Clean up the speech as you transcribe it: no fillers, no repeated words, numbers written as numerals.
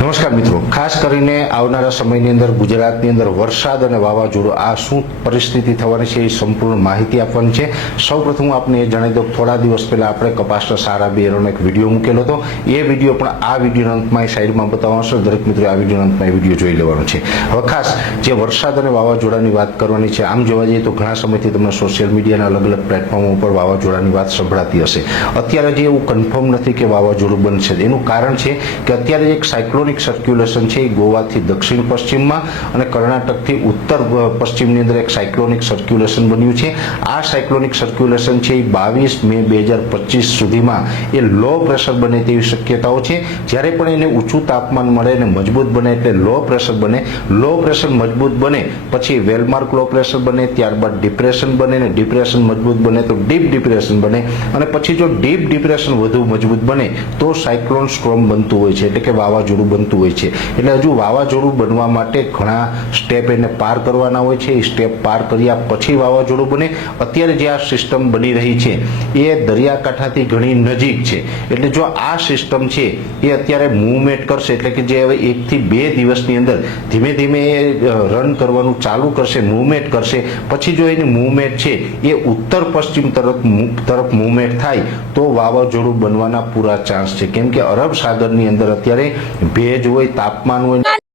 નમસ્કાર મિત્રો, ખાસ કરીને આવનારા સમયની અંદર ગુજરાતની અંદર વરસાદ અને વાવાઝોડું આ શું પરિસ્થિતિ થવાની છે એ સંપૂર્ણ માહિતી આપવાની છે। સૌપ્રથમ હું આપને એ જણાવી દઉં, થોડા દિવસ પહેલા આપણે કપાસના સારા બિયારણનો એક વિડીયો મૂકેલો હતો। એ વિડીયો પણ આ વિડીયોના અંતમાં સાઈડમાં બતાવવાનો છે। દરેક મિત્રો આ વિડીયોના અંતમાં એ વિડીયો જોઈ લેવાનો છે। હવે ખાસ જે વરસાદ અને વાવાઝોડાની વાત કરવાની છે, આમ જોવા જઈએ તો ઘણા સમયથી તમને સોશિયલ મીડિયાના અલગ અલગ પ્લેટફોર્મ ઉપર વાવાઝોડાની વાત સંભળાતી હશે। અત્યારે જે એવું કન્ફર્મ નથી કે વાવાઝોડું બનશે, એનું કારણ છે કે અત્યારે એક સાયક્લોનિક સર્ક્યુલેશન છે એ ગોવાથી દક્ષિણ પશ્ચિમમાં અને કર્ણાટકથી ઉત્તર પશ્ચિમની અંદર એક સાયક્લોનિક સર્ક્યુલેશન બન્યું છે। આ સાયક્લોનિક સર્ક્યુલેશન છે એ 22 મે 2025 સુધીમાં એ લો પ્રેશર બને તેવી શક્યતાઓ છે। જ્યારે પણ એને ઊંચું તાપમાન મળે અને મજબૂત બને એટલે લો પ્રેશર બને। લો પ્રેશર મજબૂત બને પછી વેલમાર્ક લો પ્રેશર બને, ત્યારબાદ ડિપ્રેશન બને, અને ડિપ્રેશન મજબૂત બને તો ડીપ ડિપ્રેશન બને, અને પછી જો ડીપ ડિપ્રેશન વધુ મજબૂત બને તો સાયક્લોન સ્ટ્રોમ બનતું હોય છે, એટલે કે વાવાઝોડું બનતું હોય છે। એટલે હજુ વાવાઝોડું બનવા માટે ઘણા સ્ટેપ એને પાર કરવાના હોય છે। એ સ્ટેપ પાર કર્યા પછી વાવાઝોડું બને। અત્યારે જે આ સિસ્ટમ બની રહી છે એ દરિયાકાંઠાથી ઘણી નજીક છે, એટલે જો આ સિસ્ટમ છે એ અત્યારે મૂવમેન્ટ કરશે, એટલે કે જે હવે 1 થી 2 દિવસની અંદર ધીમે ધીમે રન કરવાનું ચાલુ કરશે, મૂવમેન્ટ કરશે, પછી જો એની મૂવમેન્ટ છે એ ઉત્તર પશ્ચિમ તરફ મૂવમેન્ટ થાય તો વાવાઝોડું બનવાના પૂરા ચાન્સ છે। કેમ કે અરબ સાગરની અંદર અત્યારે ભેજ હોય, તાપમાન હોય,